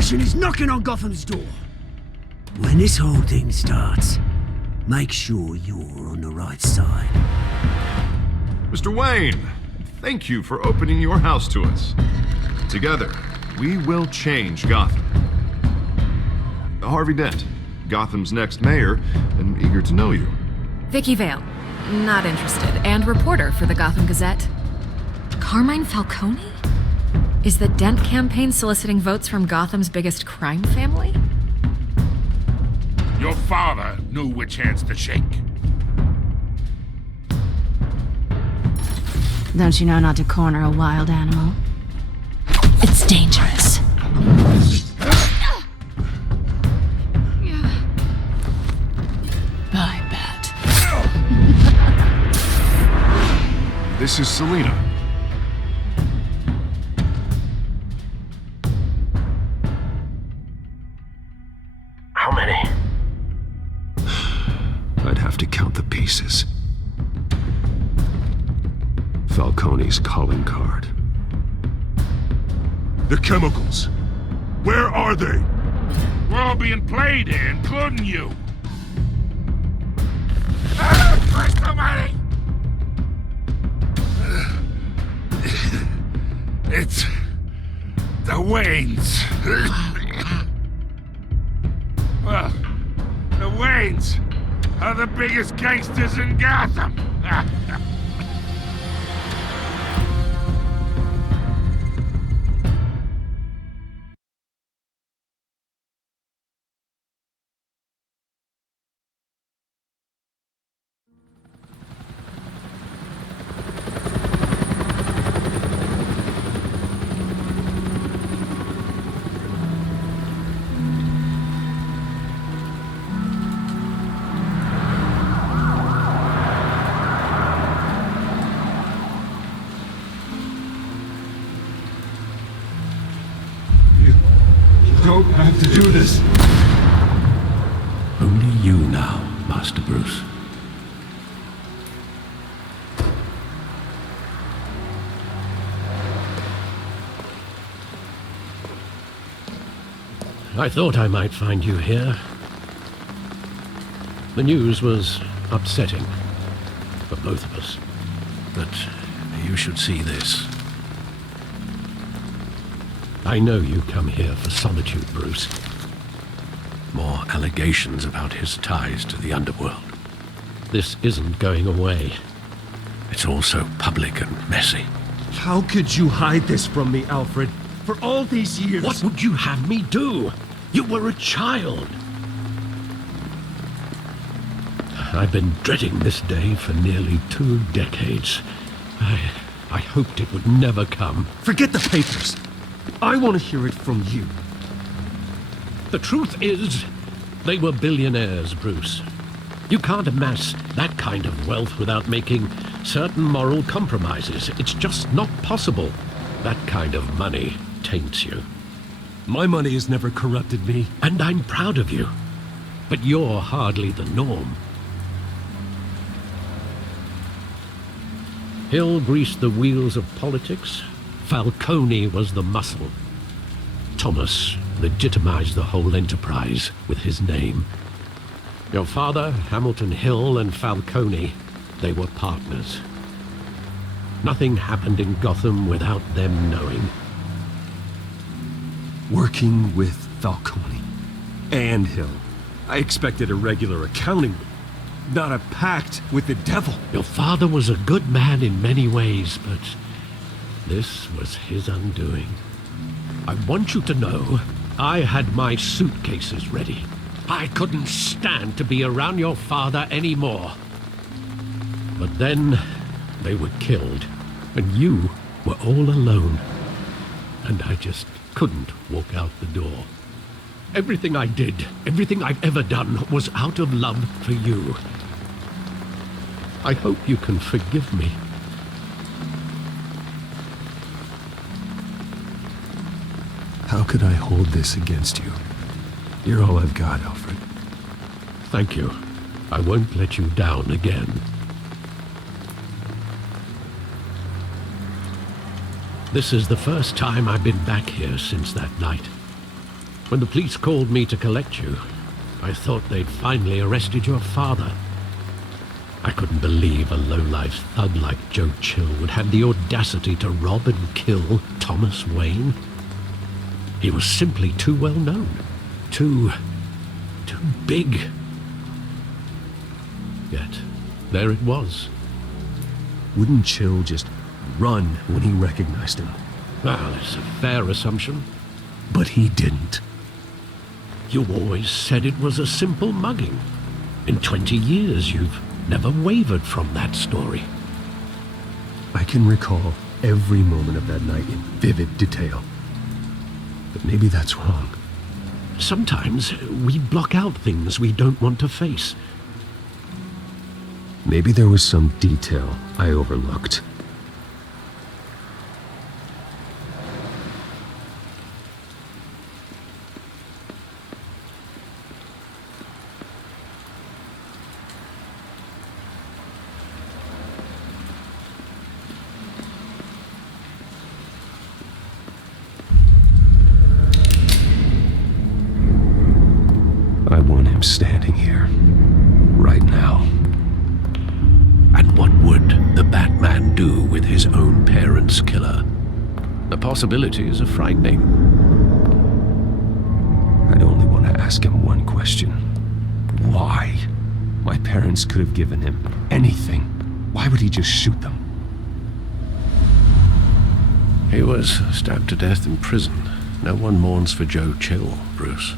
revolution is knocking on Gotham's door. When this whole thing starts, make sure you're on the right side. Mr. Wayne, thank you for opening your house to us. Together, we will change Gotham. Harvey Dent, Gotham's next mayor, and eager to know you. Vicky Vale, not interested, and reporter for the Gotham Gazette. Carmine Falcone? Is the Dent campaign soliciting votes from Gotham's biggest crime family? Your father knew which hands to shake. Don't you know not to corner a wild animal? It's dangerous. Bye, Bat. This is Selina. How many? I'd have to count the pieces. Falcone's calling card. The chemicals. Where are they? We're all being played here, including you. Somebody! It's the Waynes. Well, the Waynes are the biggest gangsters in Gotham. Don't have to do this. Only you now, Master Bruce. I thought I might find you here. The news was upsetting for both of us. But you should see this. I know you come here for solitude, Bruce. More allegations about his ties to the underworld. This isn't going away. It's all so public and messy. How could you hide this from me, Alfred? For all these years... What would you have me do? You were a child. I've been dreading this day for nearly 2 decades. I hoped it would never come. Forget the papers. I want to hear it from you. The truth is, they were billionaires, Bruce. You can't amass that kind of wealth without making certain moral compromises. It's just not possible. That kind of money taints you. My money has never corrupted me. And I'm proud of you. But you're hardly the norm. Hill greased the wheels of politics. Falcone was the muscle. Thomas legitimized the whole enterprise with his name. Your father, Hamilton Hill, and Falcone, they were partners. Nothing happened in Gotham without them knowing. Working with Falcone and Hill. I expected a regular accounting, not a pact with the devil. Your father was a good man in many ways, but this was his undoing. I want you to know, I had my suitcases ready. I couldn't stand to be around your father anymore. But then they were killed, and you were all alone. And I just couldn't walk out the door. Everything I did, everything I've ever done, was out of love for you. I hope you can forgive me. How could I hold this against you? You're all I've got, Alfred. Thank you. I won't let you down again. This is the first time I've been back here since that night. When the police called me to collect you, I thought they'd finally arrested your father. I couldn't believe a low-life thug like Joe Chill would have the audacity to rob and kill Thomas Wayne. He was simply too well known. Too big. Yet, there it was. Wouldn't Chill just run when he recognized him? Well, it's a fair assumption. But he didn't. You always said it was a simple mugging. In 20 years, you've never wavered from that story. I can recall every moment of that night in vivid detail. But maybe that's wrong. Sometimes we block out things we don't want to face. Maybe there was some detail I overlooked. I want him standing here, right now. And what would the Batman do with his own parents' killer? The possibilities are frightening. I'd only want to ask him one question. Why? My parents could have given him anything. Why would he just shoot them? He was stabbed to death in prison. No one mourns for Joe Chill, Bruce.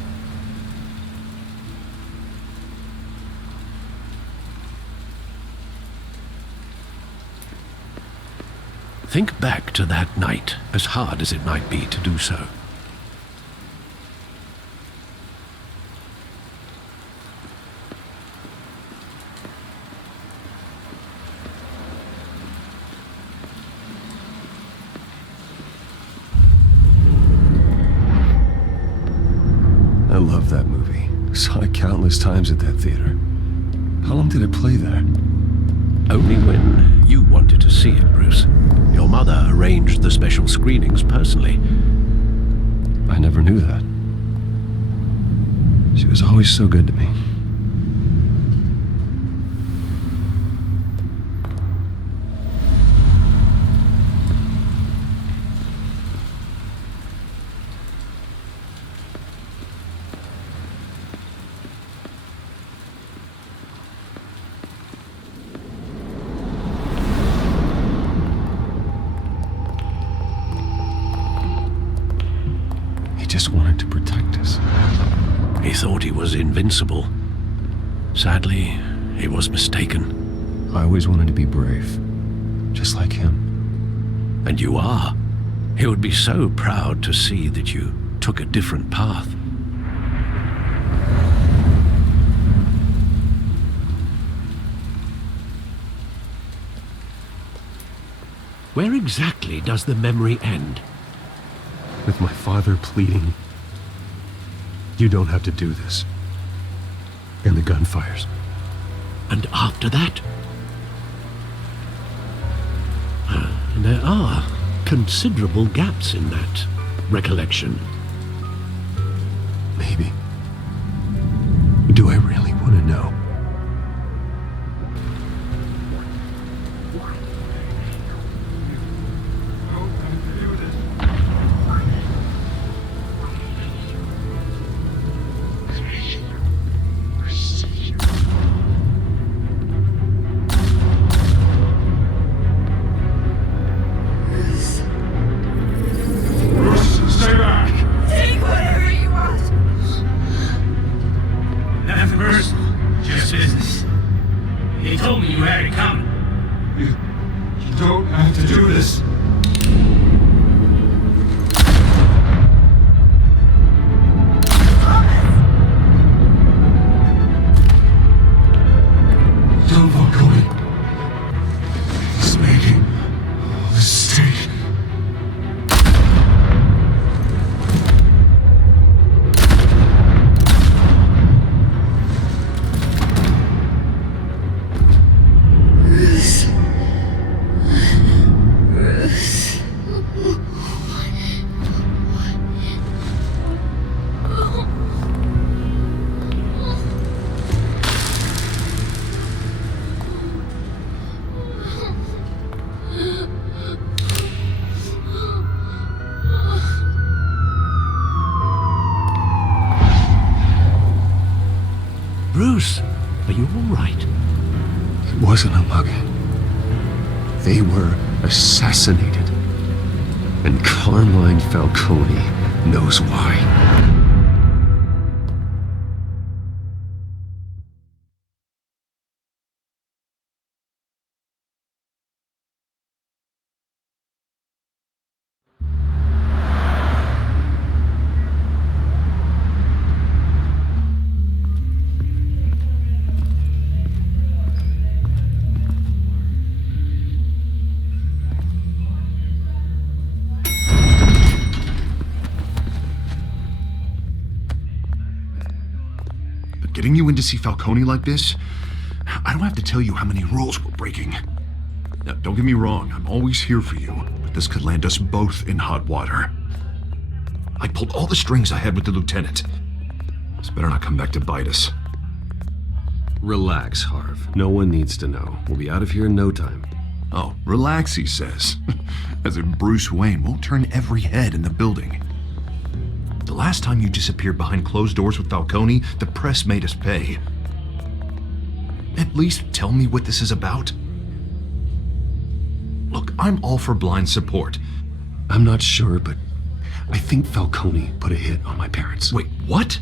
Think back to that night, as hard as it might be to do so. I love that movie. Saw it countless times at that theater. How long did it play there? Only when you wanted to see it, Bruce. Your mother arranged the special screenings personally. I never knew that. She was always so good to me. Just wanted to protect us. He thought he was invincible. Sadly, he was mistaken. I always wanted to be brave, just like him. And you are. He would be so proud to see that you took a different path. Where exactly does the memory end? With my father pleading, "You don't have to do this." And the gun fires. And after that? There are considerable gaps in that recollection. Maybe. Do I really want to know? Stay back! Are you all right? It wasn't a mugging. They were assassinated. And Carmine Falcone knows why. Getting you in to see Falcone like this? I don't have to tell you how many rules we're breaking. Now, don't get me wrong, I'm always here for you, but this could land us both in hot water. I pulled all the strings I had with the lieutenant. This better not come back to bite us. Relax, Harv. No one needs to know. We'll be out of here in no time. Oh, relax, he says. As if Bruce Wayne won't turn every head in the building. The last time you disappeared behind closed doors with Falcone, the press made us pay. At least tell me what this is about. Look, I'm all for blind support. I'm not sure, but I think Falcone put a hit on my parents. Wait, what?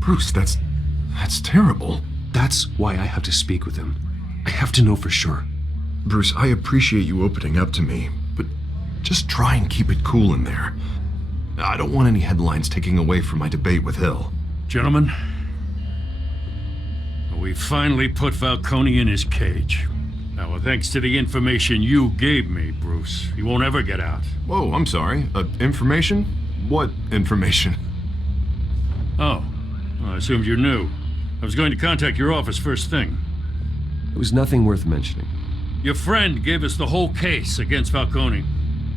Bruce, that's terrible. That's why I have to speak with him. I have to know for sure. Bruce, I appreciate you opening up to me, but just try and keep it cool in there. I don't want any headlines taking away from my debate with Hill. Gentlemen, we finally put Falcone in his cage. Now, thanks to the information you gave me, Bruce, he won't ever get out. Whoa, I'm sorry. Information? What information? Oh, well, I assumed you knew. I was going to contact your office first thing. It was nothing worth mentioning. Your friend gave us the whole case against Falcone.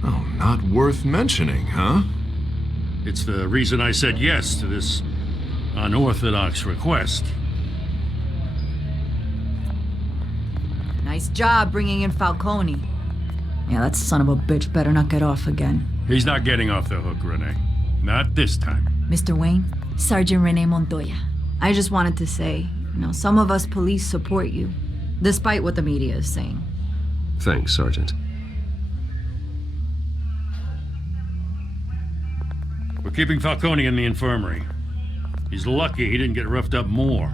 Oh, not worth mentioning, huh? It's the reason I said yes to this unorthodox request. Nice job bringing in Falcone. Yeah, that son of a bitch better not get off again. He's not getting off the hook, Renee. Not this time. Mr. Wayne, Sergeant Renee Montoya. I just wanted to say, some of us police support you, despite what the media is saying. Thanks, Sergeant. We're keeping Falcone in the infirmary. He's lucky he didn't get roughed up more.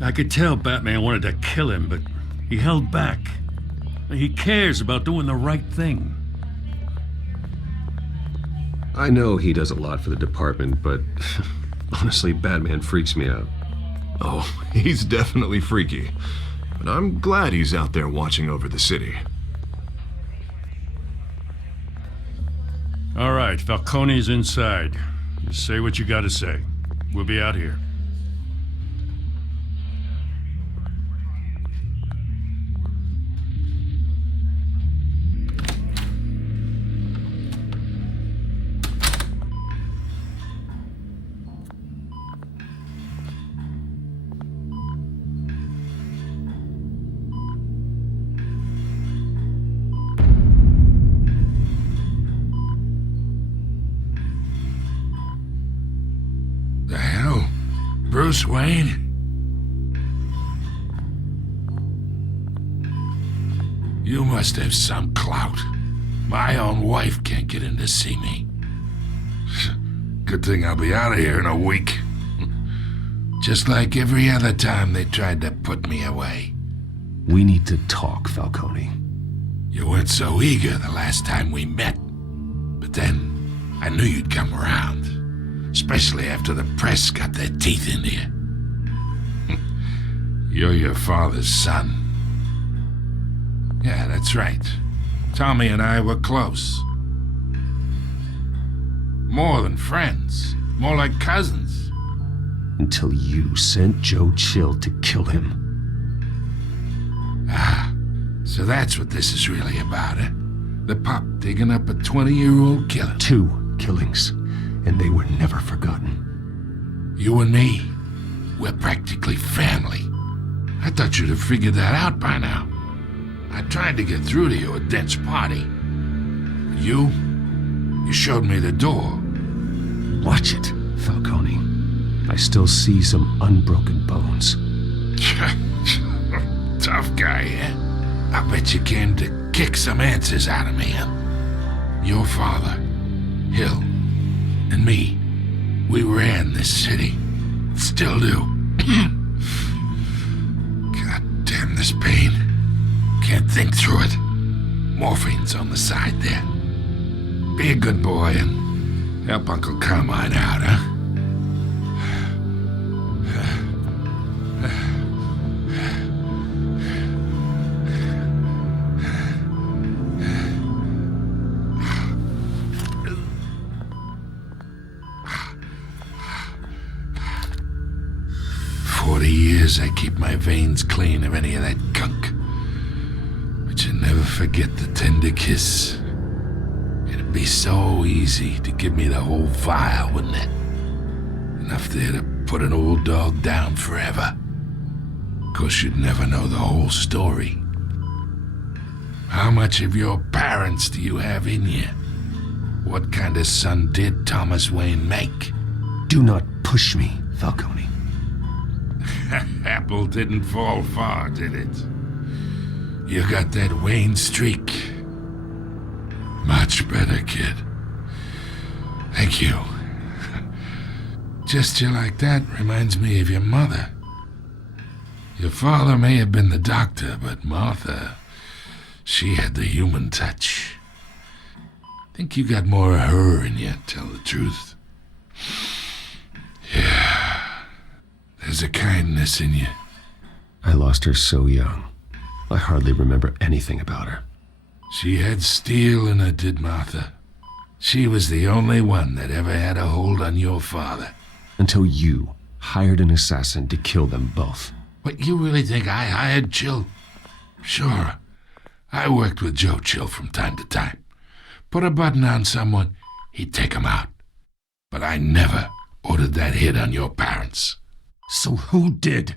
I could tell Batman wanted to kill him, but he held back. He cares about doing the right thing. I know he does a lot for the department, but honestly, Batman freaks me out. Oh, he's definitely freaky. But I'm glad he's out there watching over the city. All right, Falcone's inside. You say what you gotta say. We'll be out here. Bruce Wayne? You must have some clout. My own wife can't get in to see me. Good thing I'll be out of here in a week. Just like every other time they tried to put me away. We need to talk, Falcone. You weren't so eager the last time we met. But then, I knew you'd come around. Especially after the press got their teeth into you. You're your father's son. Yeah, that's right. Tommy and I were close. More than friends. More like cousins. Until you sent Joe Chill to kill him. Ah, so that's what this is really about, eh? The pup digging up a 20-year-old killer. 2 killings. And they were never forgotten. You and me, we're practically family. I thought you'd have figured that out by now. I tried to get through to you at Dent's party. But you showed me the door. Watch it, Falcone. I still see some unbroken bones. Tough guy, eh? I bet you came to kick some answers out of me, huh? Your father, Hill, and me, we ran this city. Still do. God damn this pain. Can't think through it. Morphine's on the side there. Be a good boy and help Uncle Carmine out, huh? 40 years I keep my veins clean of any of that gunk. But you never forget the tender kiss. It'd be so easy to give me the whole vial, wouldn't it? Enough there to put an old dog down forever. Of course, you'd never know the whole story. How much of your parents do you have in you? What kind of son did Thomas Wayne make? Do not push me, Falcone. Apple didn't fall far, did it? You got that Wayne streak. Much better, kid. Thank you. Gesture like that reminds me of your mother. Your father may have been the doctor, but Martha, she had the human touch. Think you got more of her in you, tell the truth. Yeah. There's a kindness in you. I lost her so young. I hardly remember anything about her. She had steel in her, did Martha. She was the only one that ever had a hold on your father. Until you hired an assassin to kill them both. What, you really think I hired Chill? Sure. I worked with Joe Chill from time to time. Put a button on someone, he'd take 'em out. But I never ordered that hit on your parents. So who did?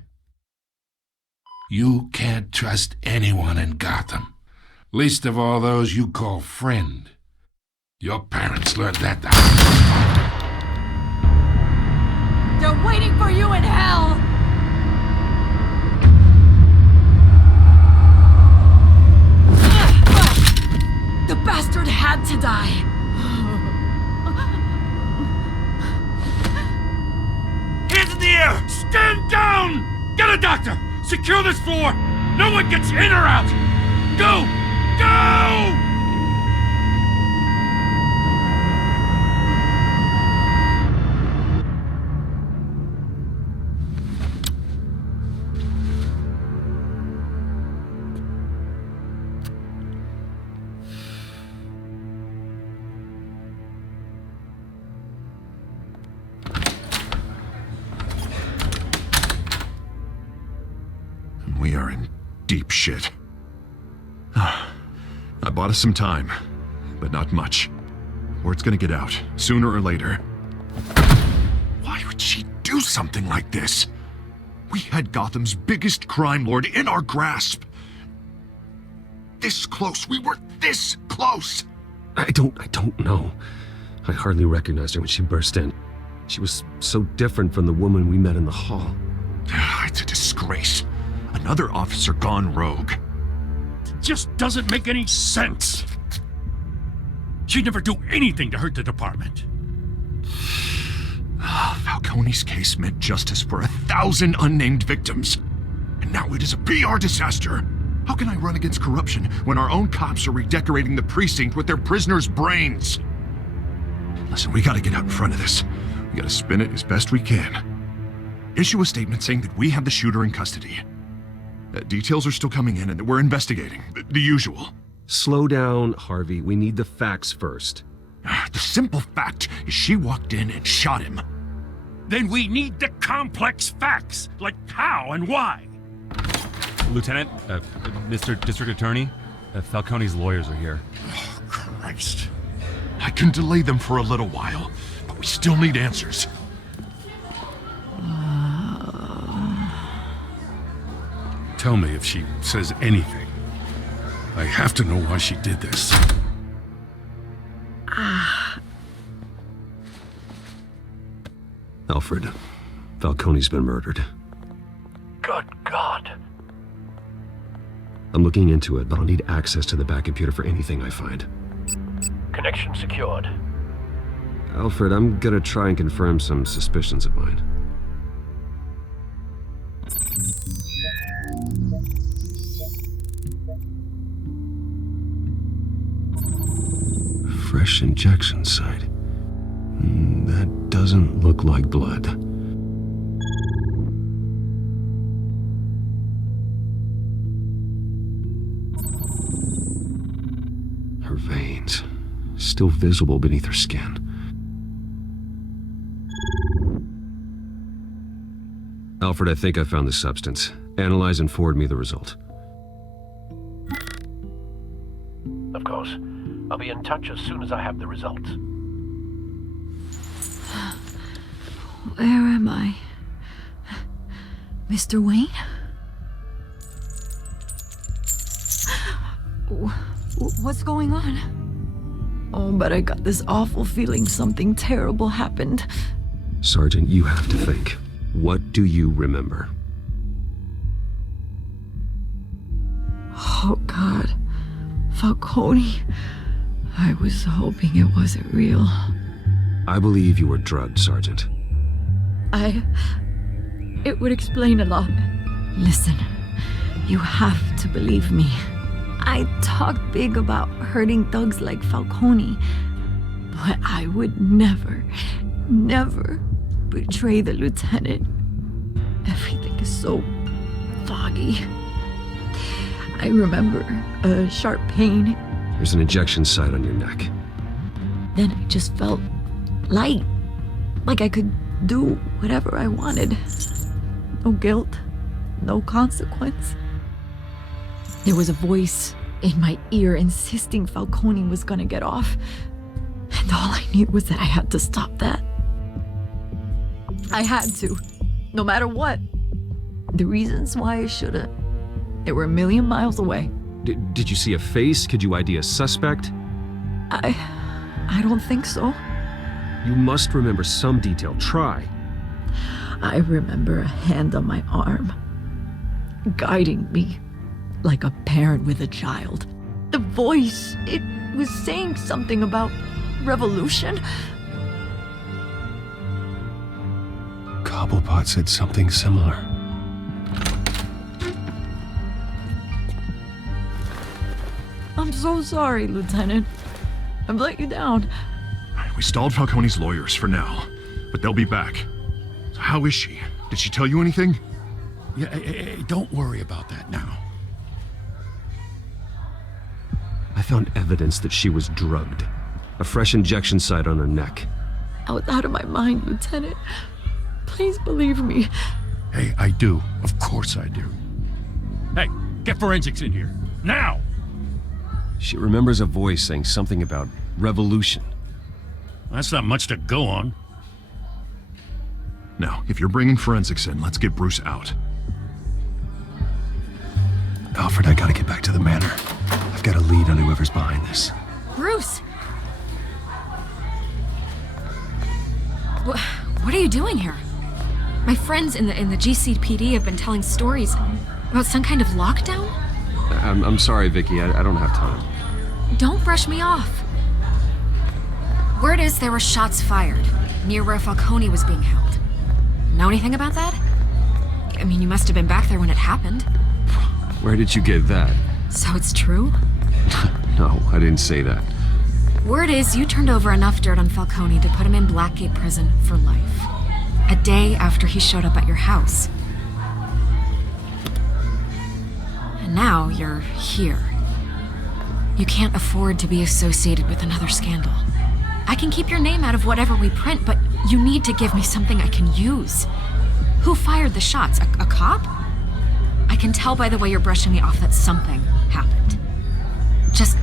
You can't trust anyone in Gotham. Least of all those you call friend. Your parents learned that the They're waiting for you in hell! The bastard had to die. Hands in the air! Stand down! Get a doctor! Secure this floor! No one gets in or out! Go! Go! We are in deep shit. I bought us some time, but not much. Word's gonna get out, sooner or later. Why would she do something like this? We had Gotham's biggest crime lord in our grasp. This close, we were this close! I don't know. I hardly recognized her when she burst in. She was so different from the woman we met in the hall. It's a disgrace. Another officer gone rogue. It just doesn't make any sense. She'd never do anything to hurt the department. Falcone's case meant justice for 1,000 unnamed victims. And now it is a PR disaster. How can I run against corruption when our own cops are redecorating the precinct with their prisoners' brains? Listen, we gotta get out in front of this. We gotta spin it as best we can. Issue a statement saying that we have the shooter in custody. Details are still coming in and that we're investigating. The usual. Slow down, Harvey. We need the facts first. The simple fact is she walked in and shot him. Then we need the complex facts, like how and why. Lieutenant, Mr. District Attorney, Falcone's lawyers are here. Oh, Christ. I can delay them for a little while, but we still need answers. Tell me if she says anything. I have to know why she did this. Alfred, Falcone's been murdered. Good God. looking into it, but I'll need access to the back computer for anything I find. Connection secured. Alfred, I'm gonna try and confirm some suspicions of mine. Fresh injection site. That doesn't look like blood. Her veins, still visible beneath her skin. Alfred, I think I found the substance. Analyze and forward me the result. Of course. I'll be in touch as soon as I have the results. Where am I? Mr. Wayne? What's going on? Oh, but I got this awful feeling something terrible happened. Sergeant, you have to think. What do you remember? Oh, God. Falcone. I was hoping it wasn't real. I believe you were drugged, Sergeant. It would explain a lot. Listen, you have to believe me. I talked big about hurting thugs like Falcone, but I would never betray the lieutenant. Everything is so foggy. I remember a sharp pain. There's an injection site on your neck. Then I just felt light, like I could do whatever I wanted. No guilt, no consequence. There was a voice in my ear insisting Falcone was gonna get off. And all I knew was that I had to stop that. I had to, no matter what. The reasons why I shouldn't, they were a million miles away. Did you see a face? Could you ID a suspect? I don't think so. You must remember some detail. Try. I remember a hand on my arm, guiding me like a parent with a child. The voice, it was saying something about revolution. Cobblepot said something similar. I'm so sorry, Lieutenant. I've let you down. We stalled Falcone's lawyers for now, but they'll be back. So how is she? Did she tell you anything? Yeah, hey, don't worry about that now. I found evidence that she was drugged. A fresh injection site on her neck. I was out of my mind, Lieutenant. Please believe me. Hey, I do. Of course I do. Hey, get forensics in here. Now! She remembers a voice saying something about revolution. That's not much to go on. Now, if you're bringing forensics in, let's get Bruce out. Alfred, I gotta get back to the manor. I've got a lead on whoever's behind this. Bruce! What are you doing here? My friends in the GCPD have been telling stories about some kind of lockdown? I'm sorry, Vicky. I don't have time. Don't brush me off. Word is there were shots fired near where Falcone was being held. Know anything about that? I mean, you must have been back there when it happened. Where did you get that? So it's true? No, I didn't say that. Word is you turned over enough dirt on Falcone to put him in Blackgate Prison for life. A day after he showed up at your house. And now you're here. You can't afford to be associated with another scandal. I can keep your name out of whatever we print, but you need to give me something I can use. Who fired the shots? A cop? I can tell by the way you're brushing me off that something happened. Just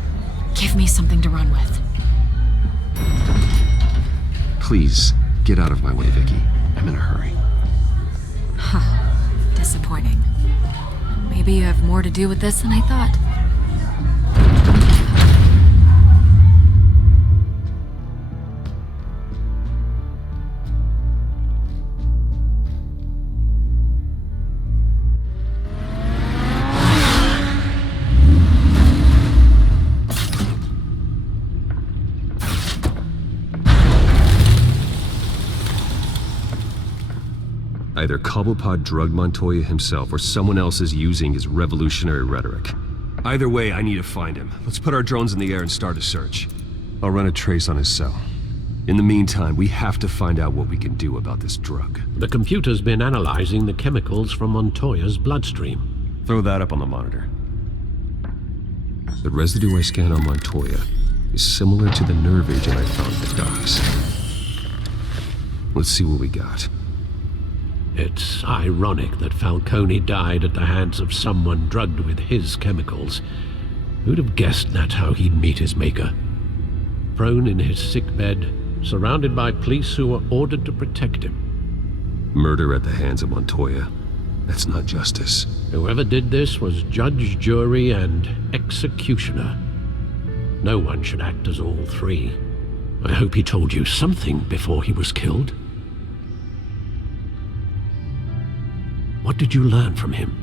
give me something to run with. Please, get out of my way, Vicky. I'm in a hurry. Huh. Disappointing. Maybe you have more to do with this than I thought. Either Cobblepot drugged Montoya himself or someone else is using his revolutionary rhetoric. Either way, I need to find him. Let's put our drones in the air and start a search. I'll run a trace on his cell. In the meantime, we have to find out what we can do about this drug. The computer's been analyzing the chemicals from Montoya's bloodstream. Throw that up on the monitor. The residue I scanned on Montoya is similar to the nerve agent I found at the docks. Let's see what we got. It's ironic that Falcone died at the hands of someone drugged with his chemicals. Who'd have guessed that's how he'd meet his maker? Prone in his sickbed, surrounded by police who were ordered to protect him. Murder at the hands of Montoya. That's not justice. Whoever did this was judge, jury, and executioner. No one should act as all three. I hope he told you something before he was killed. What did you learn from him?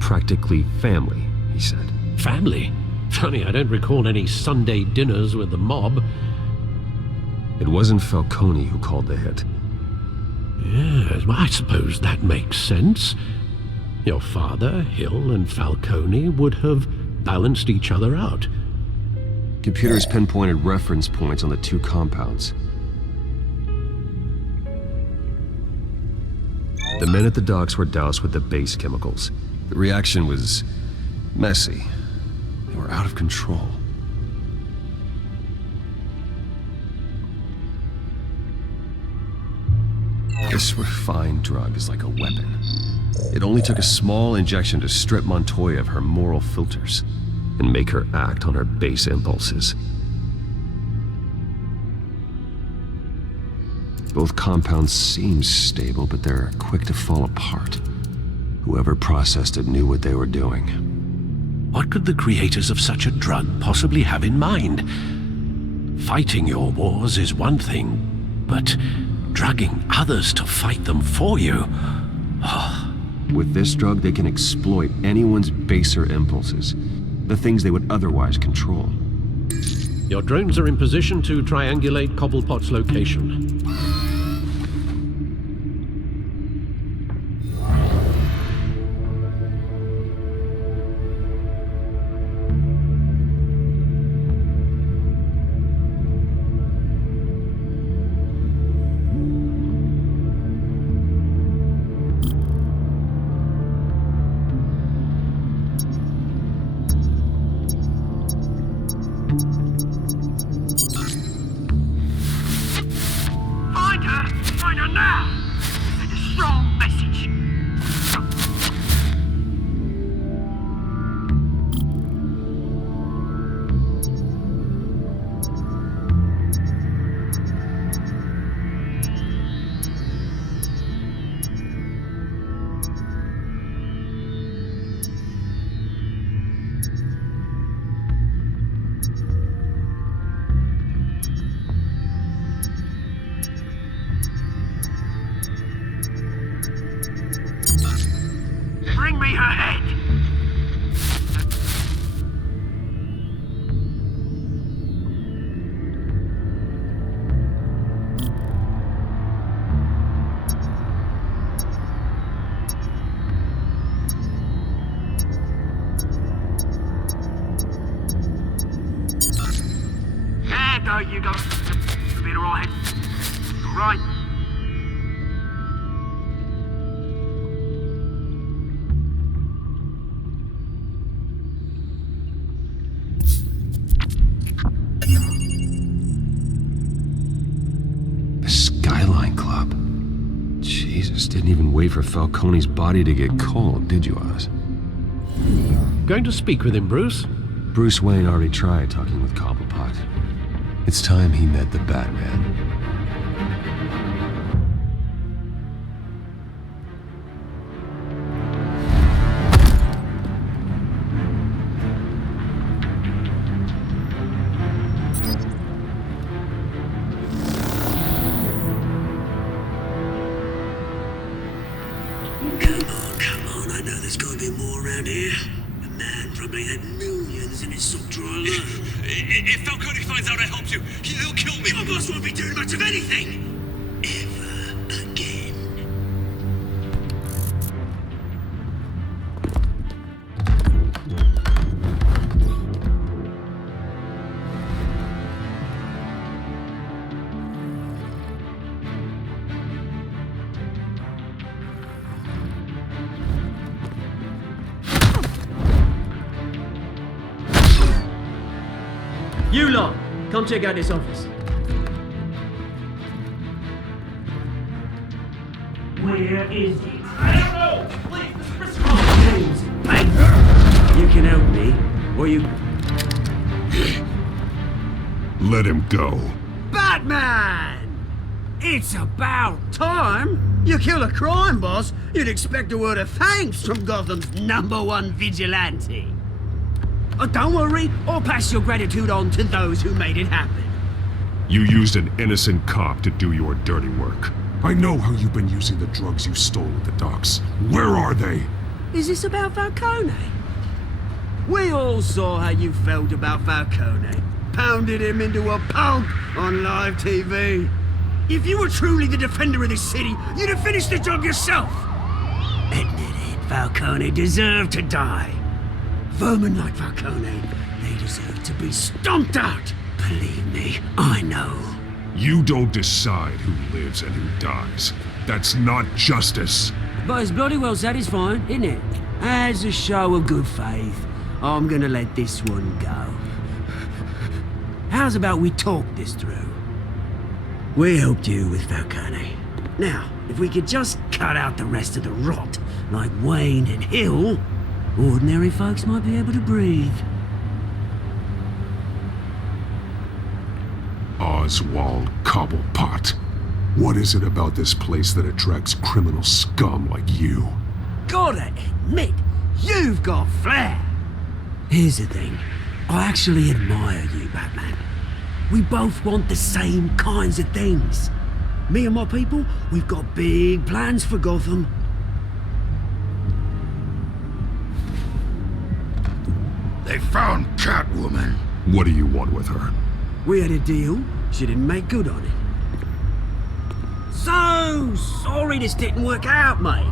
Practically family, he said. Family? Funny, I don't recall any Sunday dinners with the mob. It wasn't Falcone who called the hit. Yes, well, I suppose that makes sense. Your father, Hill, and Falcone would have balanced each other out. Computers pinpointed reference points on the two compounds. The men at the docks were doused with the base chemicals. The reaction was messy. They were out of control. This refined drug is like a weapon. It only took a small injection to strip Montoya of her moral filters and make her act on her base impulses. Both compounds seem stable, but they're quick to fall apart. Whoever processed it knew what they were doing. What could the creators of such a drug possibly have in mind? Fighting your wars is one thing, but drugging others to fight them for you? With this drug, they can exploit anyone's baser impulses, the things they would otherwise control. Your drones are in position to triangulate Cobblepot's location. Find her now! Send a strong message. Bring me her head! There go, you go. You'll be alright. Alright. Didn't even wait for Falcone's body to get cold, did you, Oz? Going to speak with him, Bruce? Bruce Wayne already tried talking with Cobblepot. It's time he met the Batman. Come on, I know there's gotta be more around here. The man probably had millions in his sock drawer alone. If Falcone finds out I helped you, he'll kill me. Your boss won't be doing much of anything! Ever again. You lot, come check out this office. Where is it? I don't know! Please, this is Christopher! James, bang! You can help me, or you... Let him go. Batman! It's about time! You kill a crime boss, you'd expect a word of thanks from Gotham's #1 vigilante. Oh, don't worry, I'll pass your gratitude on to those who made it happen. You used an innocent cop to do your dirty work. I know how you've been using the drugs you stole at the docks. Where are they? Is this about Falcone? We all saw how you felt about Falcone. Pounded him into a pulp on live TV. If you were truly the defender of this city, you'd have finished the job yourself. Admit it, Falcone deserved to die. Vermin like Falcone, they deserve to be stomped out. Believe me, I know. You don't decide who lives and who dies. That's not justice. But it's bloody well satisfying, isn't it? As a show of good faith, I'm gonna let this one go. How's about we talk this through? We helped you with Falcone. Now, if we could just cut out the rest of the rot, like Wayne and Hill, ordinary folks might be able to breathe. Oswald Cobblepot. What is it about this place that attracts criminal scum like you? Gotta admit, you've got flair. Here's the thing. I actually admire you, Batman. We both want the same kinds of things. Me and my people, we've got big plans for Gotham. They found Catwoman. What do you want with her? We had a deal. She didn't make good on it. So sorry this didn't work out, mate.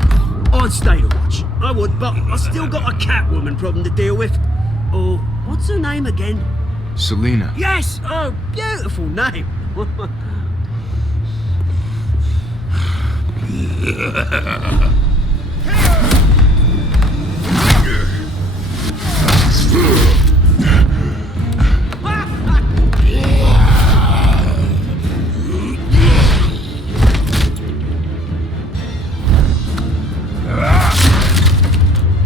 I'd stay to watch. I would, but I still got a Catwoman problem to deal with. Or, what's her name again? Selina. Yes! Oh, beautiful name.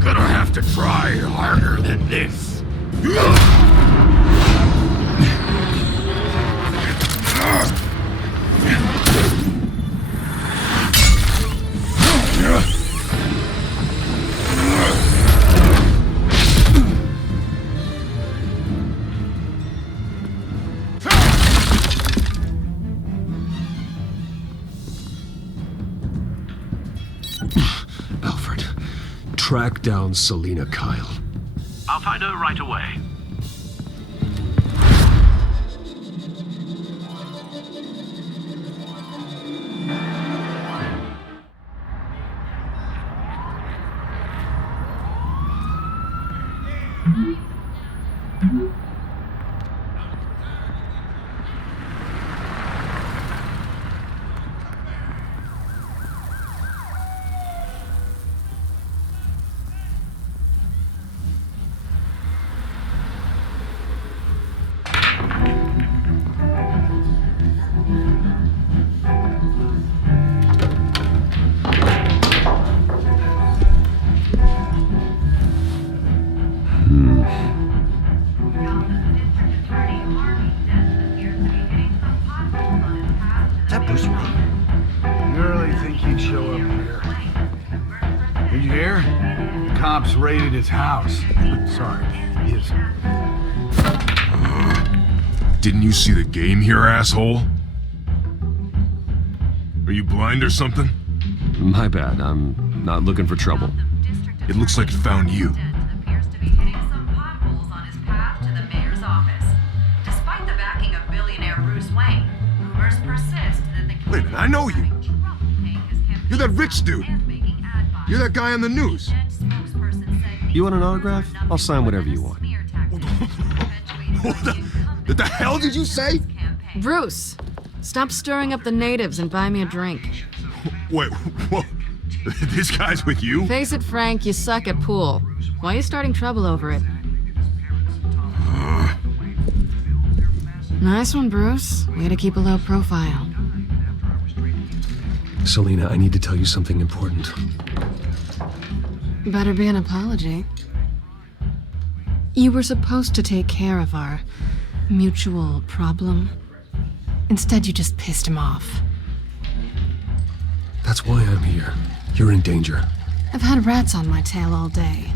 Gonna have to try harder than this. Alfred, track down Selina Kyle. I'll find her right away. Raided his house. Sorry, his. Didn't you see the game here, asshole? Are you blind or something? My bad. I'm not looking for trouble. It looks like it found you. Appears to be hitting some potholes on his path to the mayor's office. Despite the backing of billionaire Bruce Wayne, rumors persist that the Wait a minute, I know you. You're that rich dude. You're that guy on the news. You want an autograph? I'll sign whatever you want. What the hell did you say? Bruce, stop stirring up the natives and buy me a drink. Wait, whoa. This guy's with you? Face it, Frank, you suck at pool. Why are you starting trouble over it? Nice one, Bruce. Way to keep a low profile. Selena, I need to tell you something important. Better be an apology. You were supposed to take care of our mutual problem. Instead, you just pissed him off. That's why I'm here. You're in danger. I've had rats on my tail all day.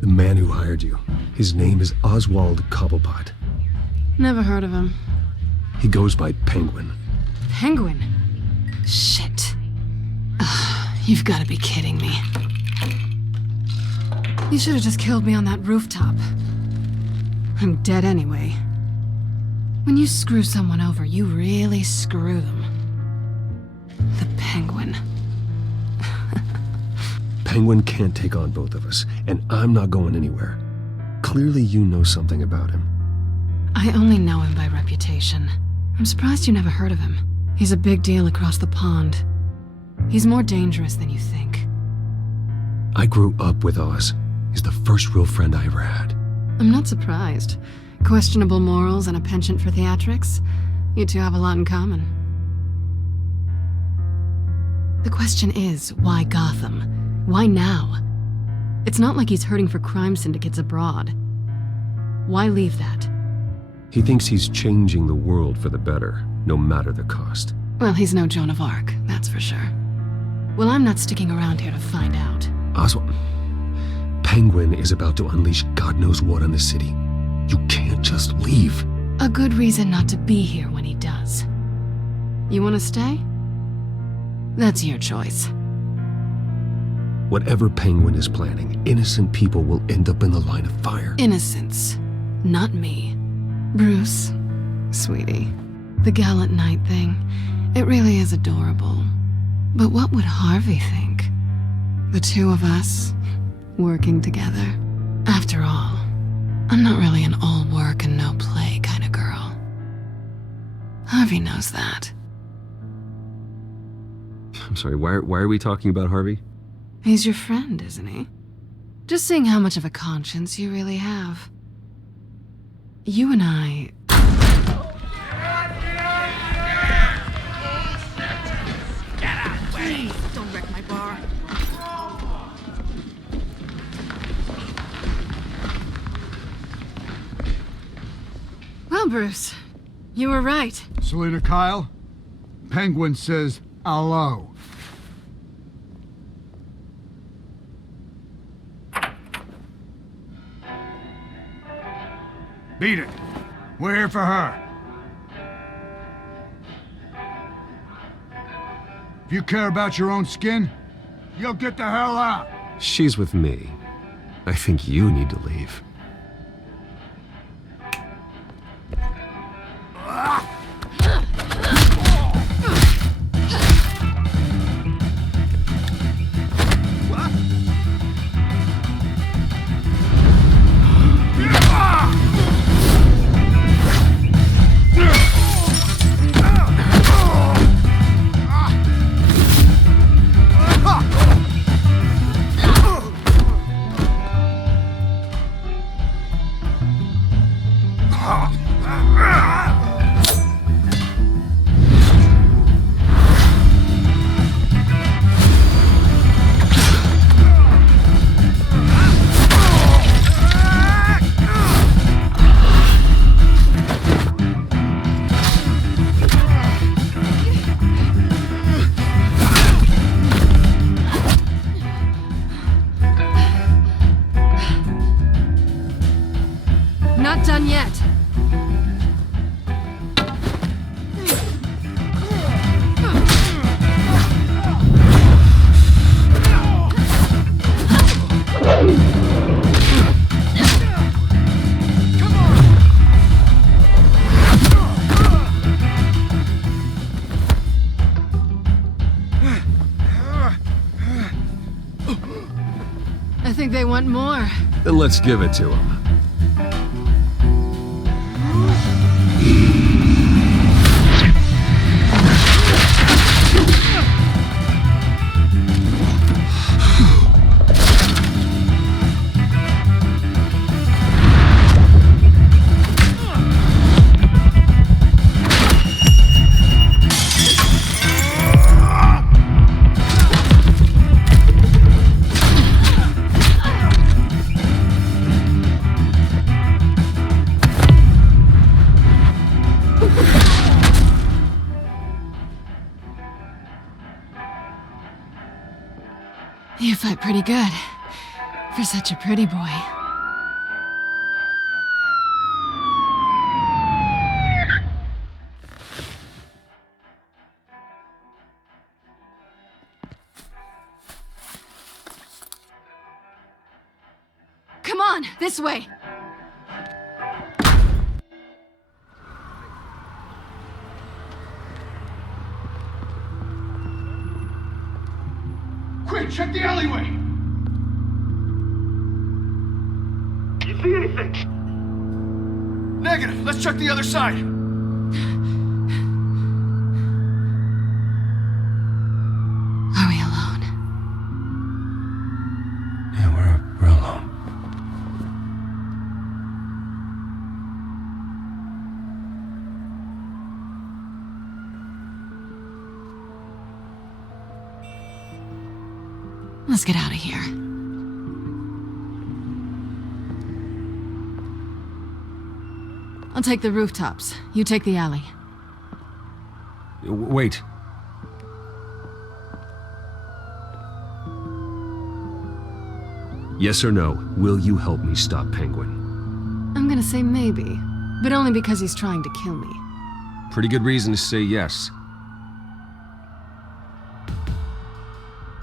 The man who hired you, his name is Oswald Cobblepot. Never heard of him. He goes by Penguin. Penguin? Shit. Ugh, you've got to be kidding me. You should have just killed me on that rooftop. I'm dead anyway. When you screw someone over, you really screw them. The Penguin. Penguin can't take on both of us, and I'm not going anywhere. Clearly you know something about him. I only know him by reputation. I'm surprised you never heard of him. He's a big deal across the pond. He's more dangerous than you think. I grew up with Oz. He's the first real friend I ever had. I'm not surprised. Questionable morals and a penchant for theatrics. You two have a lot in common. The question is, why Gotham? Why now? It's not like he's hurting for crime syndicates abroad. Why leave that? He thinks he's changing the world for the better, no matter the cost. Well, he's no Joan of Arc, that's for sure. Well, I'm not sticking around here to find out. Oswald, Penguin is about to unleash God knows what on the city. You can't just leave. A good reason not to be here when he does. You want to stay? That's your choice. Whatever Penguin is planning, innocent people will end up in the line of fire. Innocence, not me. Bruce, sweetie, the gallant knight thing, it really is adorable. But what would Harvey think? The two of us, working together. After all, I'm not really an all work and no play kind of girl. Harvey knows that. I'm sorry, why are we talking about Harvey? He's your friend, isn't he? Just seeing how much of a conscience you really have. You and I... Get out, please! Don't wreck my bar. Well, Bruce, you were right. Selena Kyle, Penguin says hello. Beat it. We're here for her. If you care about your own skin, you'll get the hell out. She's with me. I think you need to leave. Not done yet. I think they want more. Then let's give it to them. You fight pretty good. For such a pretty boy. Come on, this way! Quick, check the alleyway! You see anything? Negative. Let's check the other side. Are we alone? Yeah, we're alone. Let's get out of here. I'll take the rooftops. You take the alley. Wait. Yes or no, will you help me stop Penguin? I'm gonna say maybe, but only because he's trying to kill me. Pretty good reason to say yes.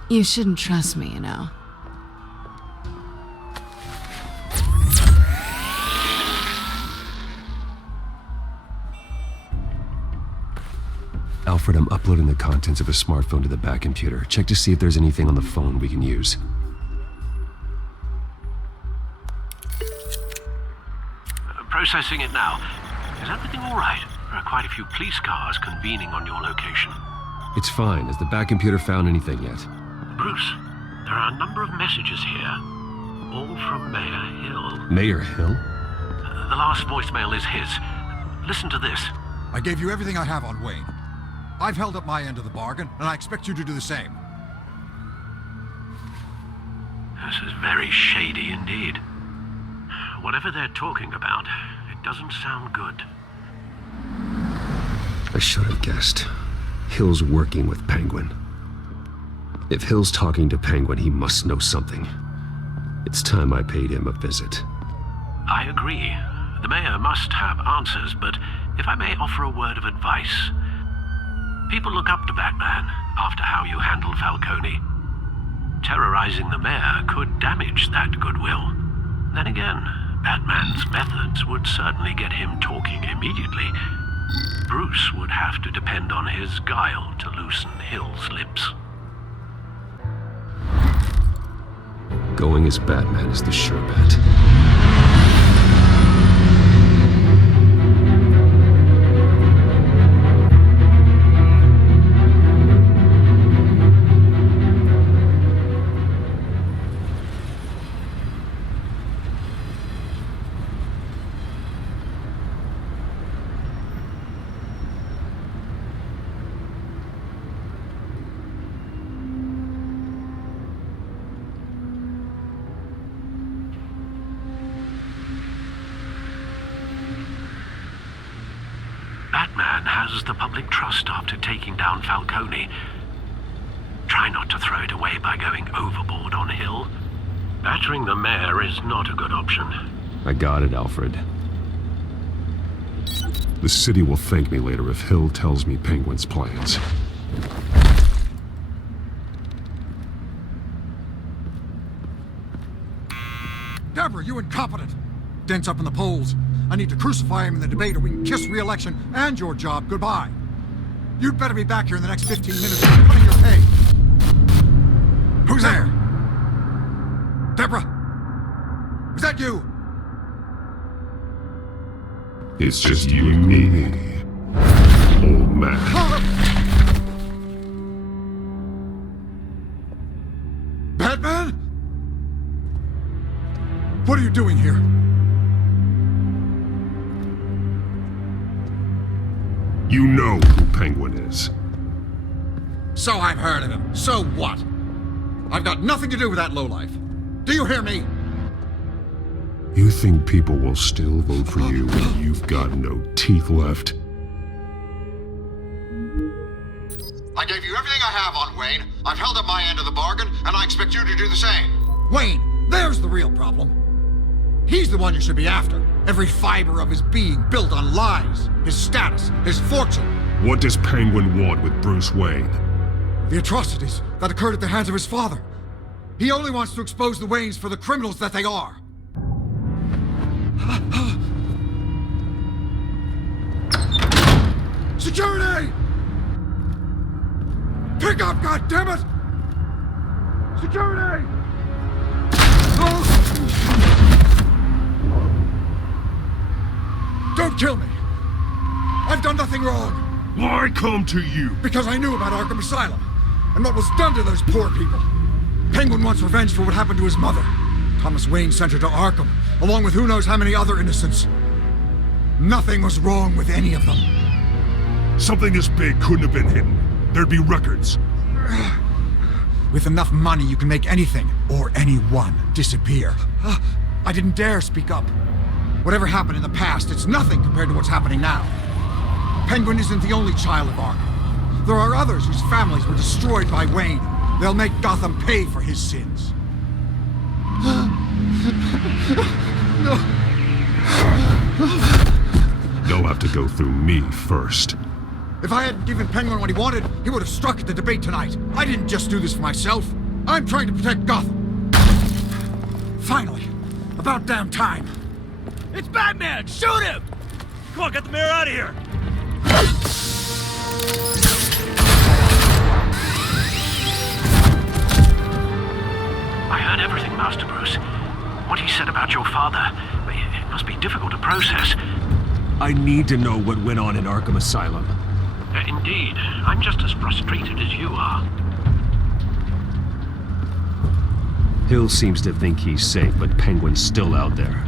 You shouldn't trust me, you know. Alfred, I'm uploading the contents of a smartphone to the back computer. Check to see if there's anything on the phone we can use. Processing it now. Is everything all right? There are quite a few police cars convening on your location. It's fine. Has the back computer found anything yet? Bruce, there are a number of messages here. All from Mayor Hill. Mayor Hill? The last voicemail is his. Listen to this. I gave you everything I have on Wayne. I've held up my end of the bargain, and I expect you to do the same. This is very shady indeed. Whatever they're talking about, it doesn't sound good. I should have guessed. Hill's working with Penguin. If Hill's talking to Penguin, he must know something. It's time I paid him a visit. I agree. The mayor must have answers, but if I may offer a word of advice. People look up to Batman after how you handled Falcone. Terrorizing the mayor could damage that goodwill. Then again, Batman's methods would certainly get him talking immediately. Bruce would have to depend on his guile to loosen Hill's lips. Going as Batman is the sure bet. Batman has the public trust after taking down Falcone. Try not to throw it away by going overboard on Hill. Battering the mayor is not a good option. I got it, Alfred. The city will thank me later if Hill tells me Penguin's plans. Deborah, you incompetent! Dent's up in the polls. I need to crucify him in the debate or we can kiss re-election and your job goodbye. You'd better be back here in the next 15 minutes or I'm cutting your pay. Who's there? Deborah? Was that you? It's just you and me, old man. Batman? What are you doing here? You know who Penguin is. So I've heard of him. So what? I've got nothing to do with that lowlife. Do you hear me? You think people will still vote for you when you've got no teeth left? I gave you everything I have on Wayne. I've held up my end of the bargain, and I expect you to do the same. Wayne, there's the real problem. He's the one you should be after. Every fiber of his being built on lies, his status, his fortune. What does Penguin want with Bruce Wayne? The atrocities that occurred at the hands of his father. He only wants to expose the Waynes for the criminals that they are. Security! Pick up, goddammit! Security! Don't kill me! I've done nothing wrong! Why come to you? Because I knew about Arkham Asylum, and what was done to those poor people. Penguin wants revenge for what happened to his mother. Thomas Wayne sent her to Arkham, along with who knows how many other innocents. Nothing was wrong with any of them. Something this big couldn't have been hidden. There'd be records. With enough money, you can make anything, or anyone, disappear. I didn't dare speak up. Whatever happened in the past, it's nothing compared to what's happening now. Penguin isn't the only child of Arkham. There are others whose families were destroyed by Wayne. They'll make Gotham pay for his sins. You'll have to go through me first. If I hadn't given Penguin what he wanted, he would have struck at the debate tonight. I didn't just do this for myself. I'm trying to protect Gotham. Finally. About damn time. It's Batman! Shoot him! Come on, get the mayor out of here! I heard everything, Master Bruce. What he said about your father, it must be difficult to process. I need to know what went on in Arkham Asylum. Indeed. I'm just as frustrated as you are. Hill seems to think he's safe, but Penguin's still out there.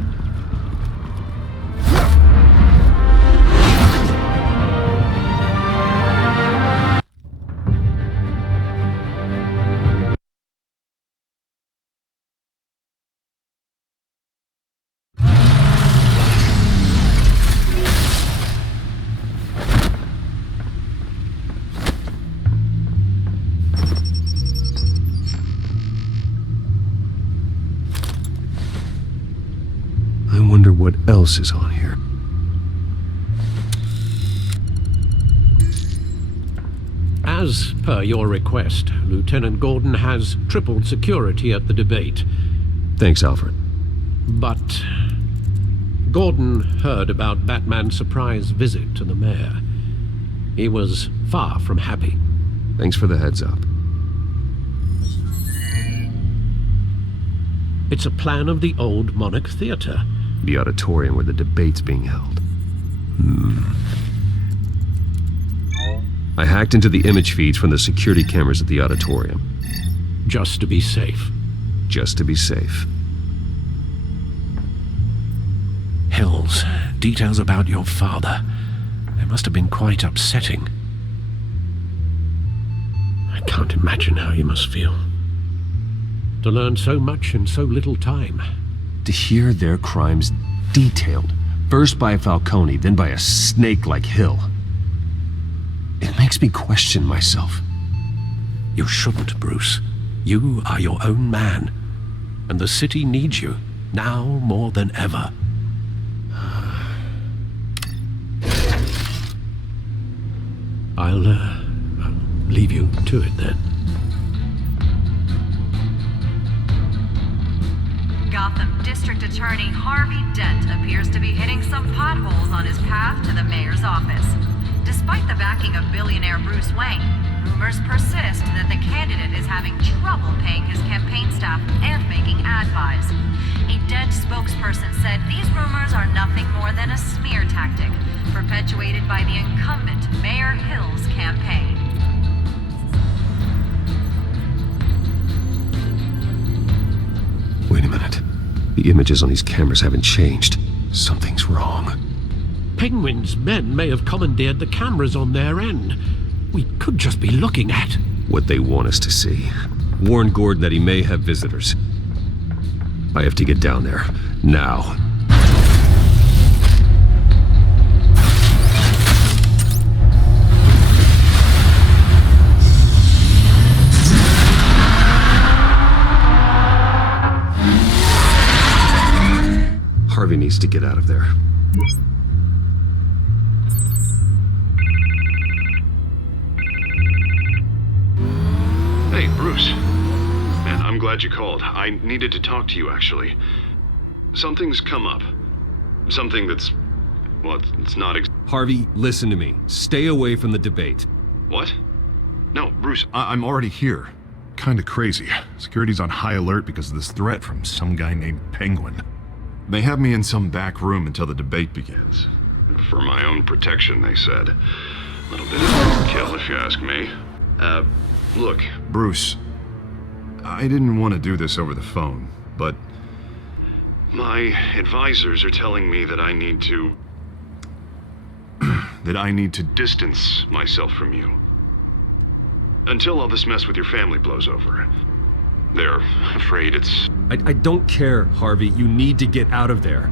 I wonder what else is on here. As per your request, Lieutenant Gordon has tripled security at the debate. Thanks, Alfred. But Gordon heard about Batman's surprise visit to the mayor. He was far from happy. Thanks for the heads up. It's a plan of the old Monarch Theater. The auditorium where the debate's being held. I hacked into the image feeds from the security cameras at the auditorium. Just to be safe. Just to be safe. Hills, details about your father. They must have been quite upsetting. I can't imagine how you must feel. To learn so much in so little time. To hear their crimes detailed, first by Falcone, then by a snake like Hill. It makes me question myself. You shouldn't, Bruce. You are your own man. And the city needs you, now more than ever. I'll leave you to it then. Gotham District Attorney Harvey Dent appears to be hitting some potholes on his path to the mayor's office. Despite the backing of billionaire Bruce Wayne, rumors persist that the candidate is having trouble paying his campaign staff and making ad buys. A Dent spokesperson said these rumors are nothing more than a smear tactic, perpetuated by the incumbent Mayor Hill's campaign. Wait a minute. The images on these cameras haven't changed. Something's wrong. Penguin's men may have commandeered the cameras on their end. We could just be looking at what they want us to see. Warn Gordon that he may have visitors. I have to get down there. Now. needs to get out of there. Hey, Bruce. Man, I'm glad you called. I needed to talk to you, actually. Something's come up. Something that's... well, it's not Harvey, listen to me. Stay away from the debate. What? No, Bruce, I'm already here. Kinda crazy. Security's on high alert because of this threat from some guy named Penguin. They have me in some back room until the debate begins. For my own protection, they said. A little bit of overkill, if you ask me. Look, Bruce, I didn't want to do this over the phone, but my advisors are telling me that I need to... that I need to distance myself from you. Until all this mess with your family blows over. They're afraid it's... I don't care, Harvey. You need to get out of there.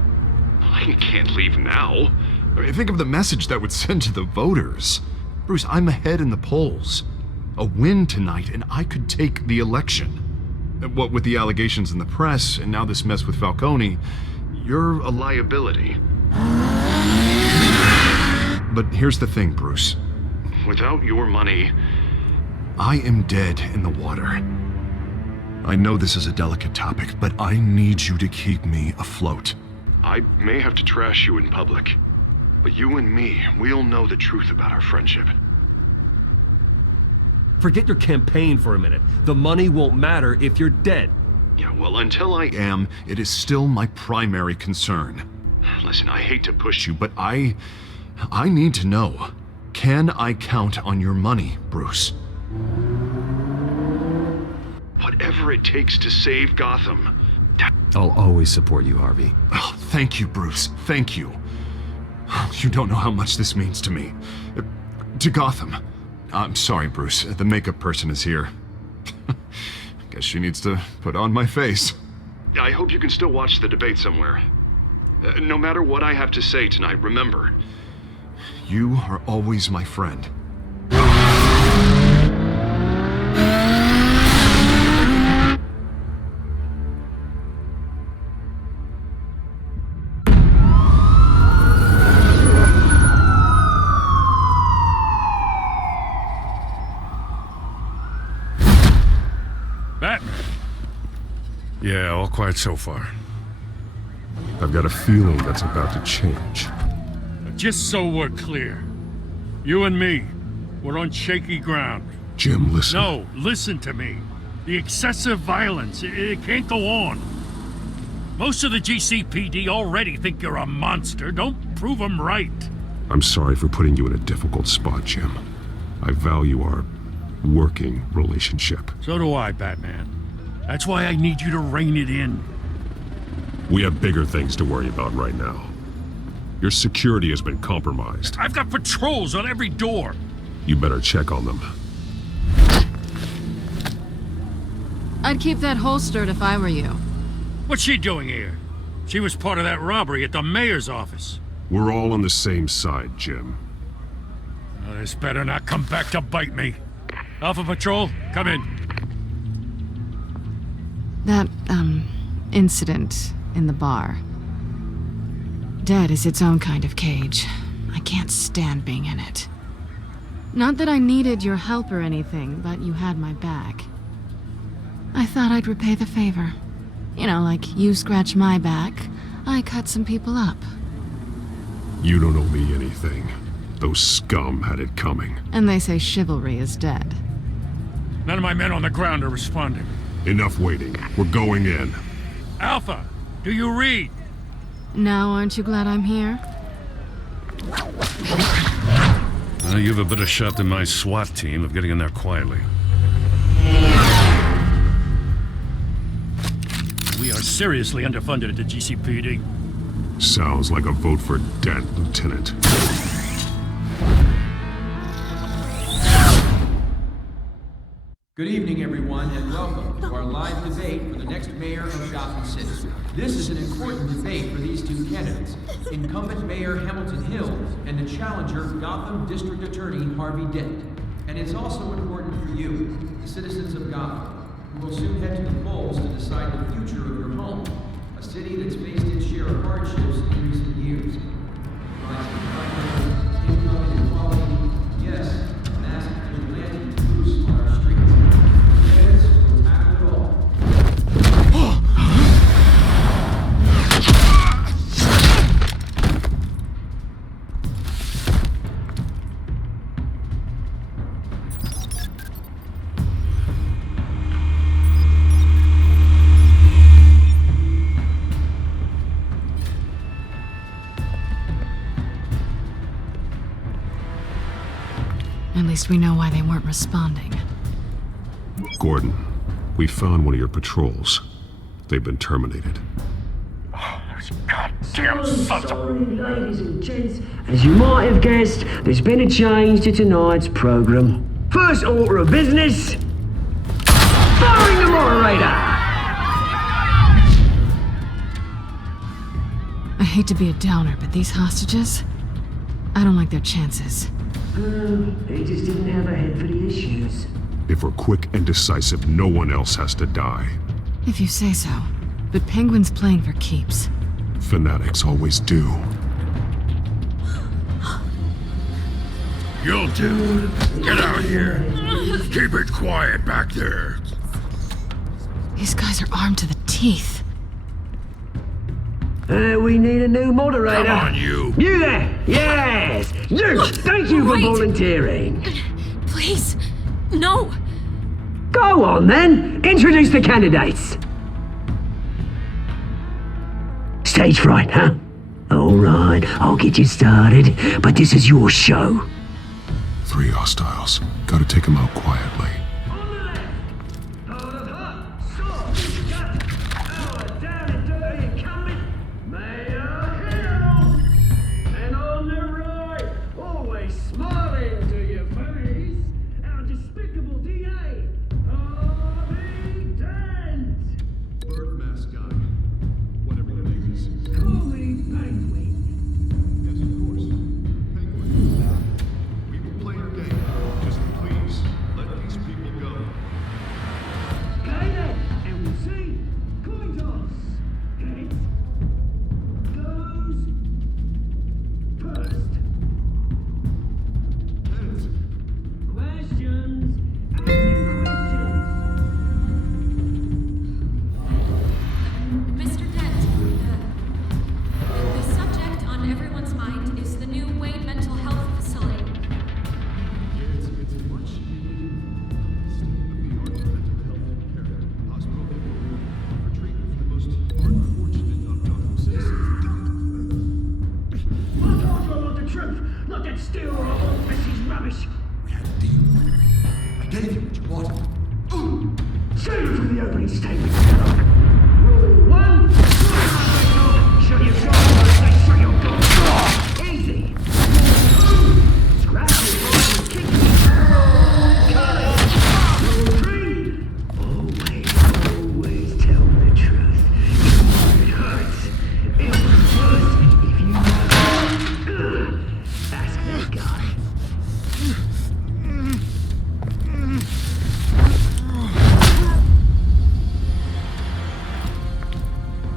I can't leave now. I mean, think of the message that would send to the voters. Bruce, I'm ahead in the polls. A win tonight, and I could take the election. What with the allegations in the press, and now this mess with Falcone, you're a liability. But here's the thing, Bruce. Without your money, I am dead in the water. I know this is a delicate topic, but I need you to keep me afloat. I may have to trash you in public, but you and me, we'll know the truth about our friendship. Forget your campaign for a minute. The money won't matter if you're dead. Yeah, well, until I am, it is still my primary concern. Listen, I hate to push you, but I need to know. Can I count on your money, Bruce? Whatever it takes to save Gotham. I'll always support you, Harvey. Oh, thank you, Bruce. Thank you. You don't know how much this means to me. To Gotham. I'm sorry, Bruce. The makeup person is here. Guess she needs to put on my face. I hope you can still watch the debate somewhere. No matter what I have to say tonight, remember, you are always my friend. Batman. Yeah, all quiet so far. I've got a feeling that's about to change. Just so we're clear, you and me, we're on shaky ground. Jim, listen. No, listen to me. The excessive violence, it can't go on. Most of the GCPD already think you're a monster. Don't prove them right. I'm sorry for putting you in a difficult spot, Jim. I value our working relationship. So do I, Batman. That's why I need you to rein it in. We have bigger things to worry about right now. Your security has been compromised. I've got patrols on every door. You better check on them. I'd keep that holstered if I were you. What's she doing here? She was part of that robbery at the mayor's office. We're all on the same side, Jim. Oh, this better not come back to bite me. Alpha Patrol, come in. That, incident in the bar. Dead is its own kind of cage. I can't stand being in it. Not that I needed your help or anything, but you had my back. I thought I'd repay the favor. You know, like you scratch my back, I cut some people up. You don't owe me anything. Those scum had it coming. And they say chivalry is dead. None of my men on the ground are responding. Enough waiting. We're going in. Alpha, do you read? Now aren't you glad I'm here? You have a better shot than my SWAT team of getting in there quietly. We are seriously underfunded at the GCPD. Sounds like a vote for Dent, Lieutenant. Good evening, everyone, and welcome to our live debate for the next mayor of Gotham City. This is an important debate for these two candidates, incumbent Mayor Hamilton Hill and the challenger Gotham District Attorney Harvey Dent. And it's also important for you, the citizens of Gotham, who will soon head to the polls to decide the future of your home. a city that's faced its share of hardships in recent years. Rising crime, income inequality, yes, mass vigilante abuse on our streets. Yes, we'll tackle it all. At least we know why they weren't responding. Gordon, we found one of your patrols. They've been terminated. Those goddamn sons of... Ladies and gents, as you might have guessed, there's been a change to tonight's program. First order of business, firing the moderator! I hate to be a downer, but these hostages, I don't like their chances. He just didn't have a head for the issues. If we're quick and decisive, no one else has to die. If you say so. But Penguin's playing for keeps. Fanatics always do. You dude, get out here. Keep it quiet back there. These guys are armed to the teeth. We need a new moderator. Come on, you. You there! Yes! You! Thank you for volunteering. Please, no. Go on then. Introduce the candidates. Stage fright, huh? All right, I'll get you started, but this is your show. 3 hostiles. Gotta take them out quietly.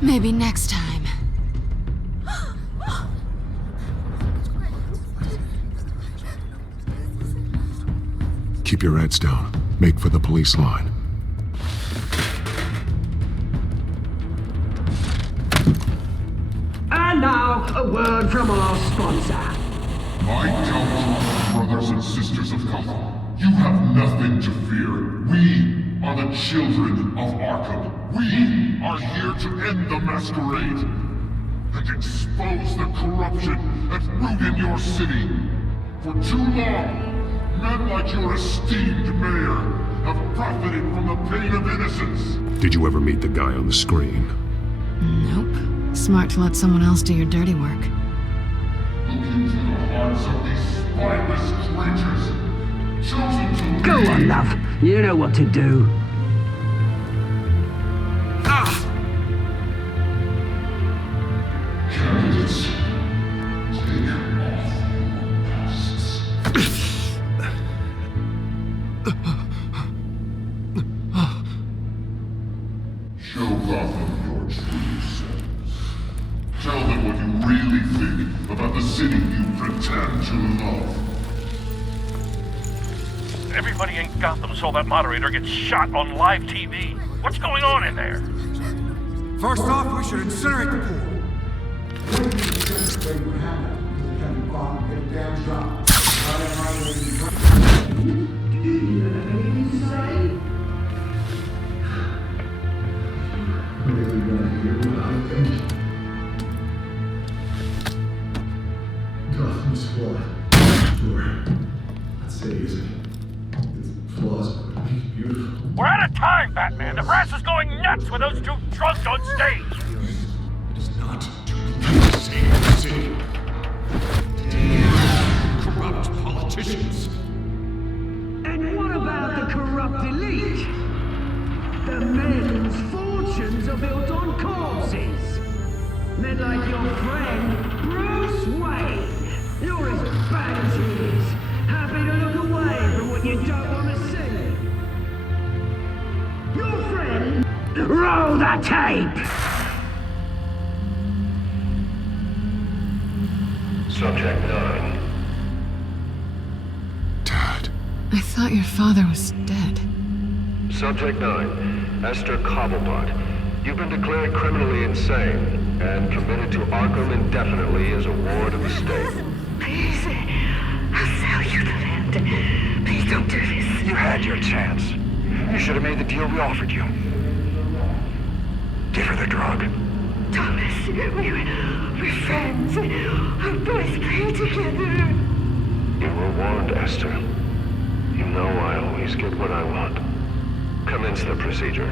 Maybe next time. Keep your heads down. Make for the police line. And now, a word from our sponsor. My Telltale brothers and sisters of Gotham, you have nothing to fear. We are the children of Arkham. We are here to end the masquerade and expose the corruption that root in your city. For too long, men like your esteemed mayor have profited from the pain of innocence. Did you ever meet the guy on the screen? Nope. Smart to let someone else do your dirty work. Look into the hearts of these spineless creatures, chosen to Go on, love. You know what to do. Candidates, take off your masks. Show Gotham your true self. Everybody in Gotham saw that moderator get shot on live TV. What's going on in there? First off, we should incinerate the pool. Gotham's flawed. Sure. I'd say easy. It's flaws, but it's beautiful. We're out of time, Batman. The brass is going nuts with those two drunks on stage. It is not to be easy. Corrupt politicians. And what about the corrupt elite? The men whose fortunes are built on corpses. Men like your friend, Bruce Wayne. You're as bad as he is. Happy to look away from what you don't want to see. Your friend... Roll the tape! Subject 9. I thought your father was dead. Subject 9, Esther Cobblepot. You've been declared criminally insane and committed to Arkham indefinitely as a ward of the state. Please, I'll sell you the land. Please don't do this. You had your chance. You should have made the deal we offered you. Give her the drug. Thomas, we're friends. Our boys play together. You were warned, Esther. You know I always get what I want. Commence the procedure.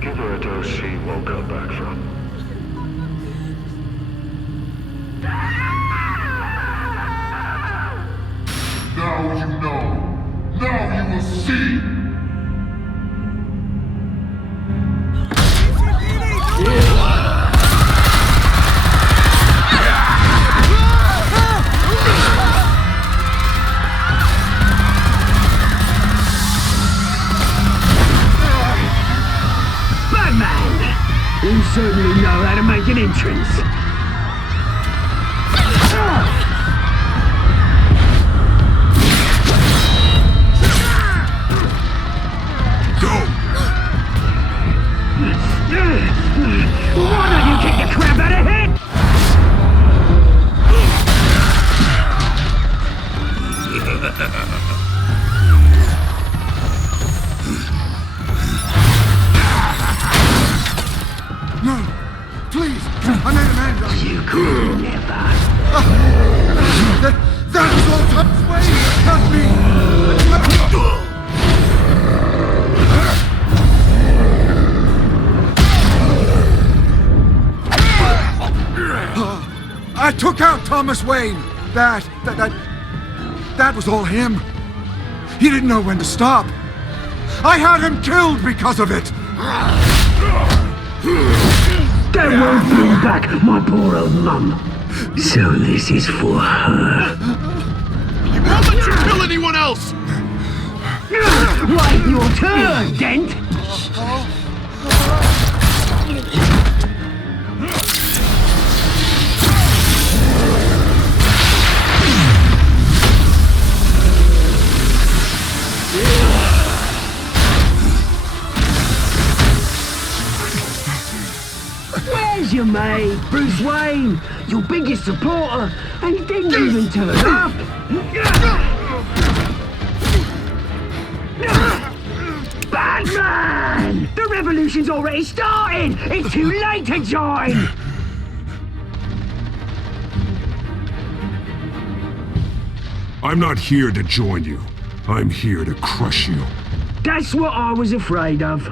Give her a dose she won't come back from. Now you know. Now you will see. You certainly know how to make an entrance. Go! Why don't you kick the crap out of him? No! Please! I made a man go! You could never! That was all Tom's way! Help me! I took out Thomas Wayne! That was all him! He didn't know when to stop! I had him killed because of it! That won't bring back my poor old mum. So this is for her. You won't let you kill anyone else! Wait your turn, Dent! Where's your mate, Bruce Wayne? Your biggest supporter, and he didn't even turn up. Batman! The revolution's already started! It's too late to join! I'm not here to join you. I'm here to crush you. That's what I was afraid of.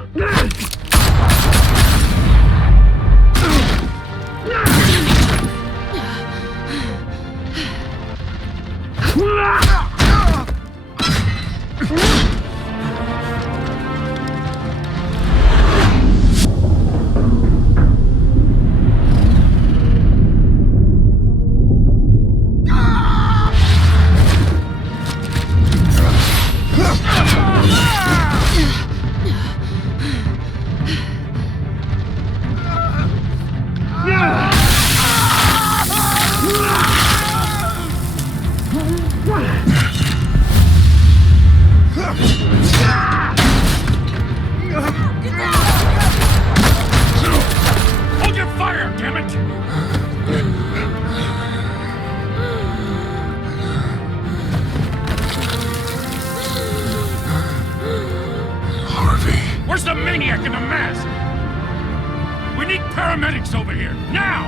Where's the maniac in the mask? We need paramedics over here, now!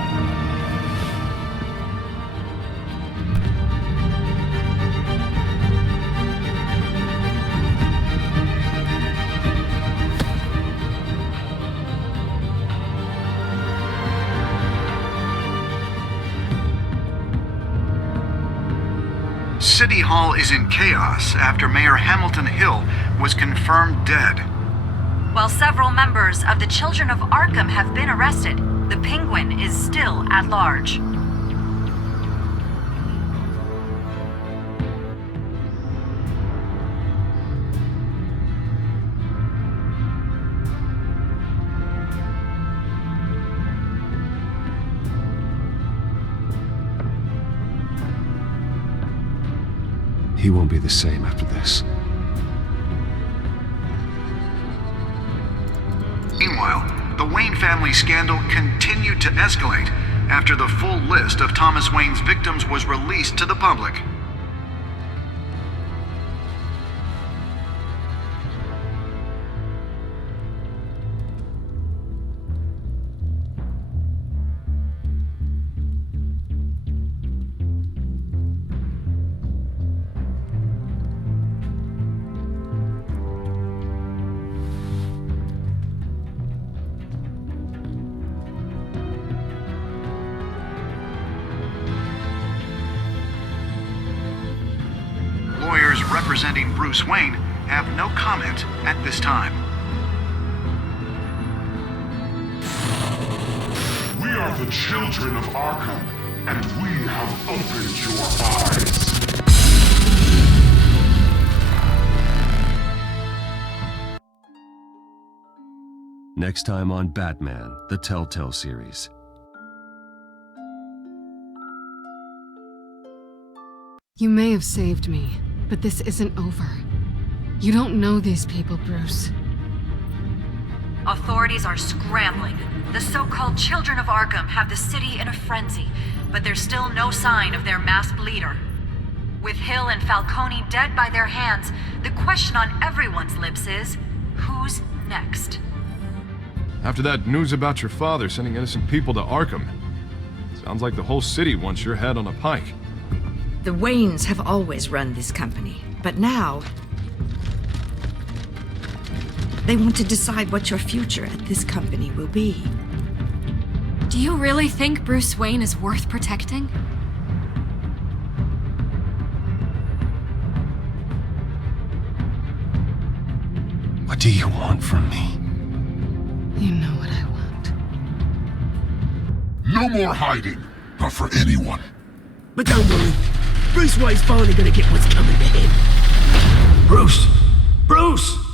City Hall is in chaos after Mayor Hamilton Hill was confirmed dead. While several members of the Children of Arkham have been arrested, the Penguin is still at large. He won't be the same after this. Meanwhile, the Wayne family scandal continued to escalate after the full list of Thomas Wayne's victims was released to the public. Lawyers representing Bruce Wayne have no comment at this time. We are the children of Arkham, and we have opened your eyes. Next time on Batman, the Telltale series. You may have saved me, but this isn't over. You don't know these people, Bruce. Authorities are scrambling. The so-called Children of Arkham have the city in a frenzy, but there's still no sign of their masked leader. With Hill and Falcone dead by their hands, the question on everyone's lips is, who's next? After that news about your father sending innocent people to Arkham, sounds like the whole city wants your head on a pike. The Waynes have always run this company, but now they want to decide what your future at this company will be. Do you really think Bruce Wayne is worth protecting? What do you want from me? You know what I want. No more hiding, not for anyone. But don't worry, Bruce Wayne's finally gonna get what's coming to him. Bruce! Bruce!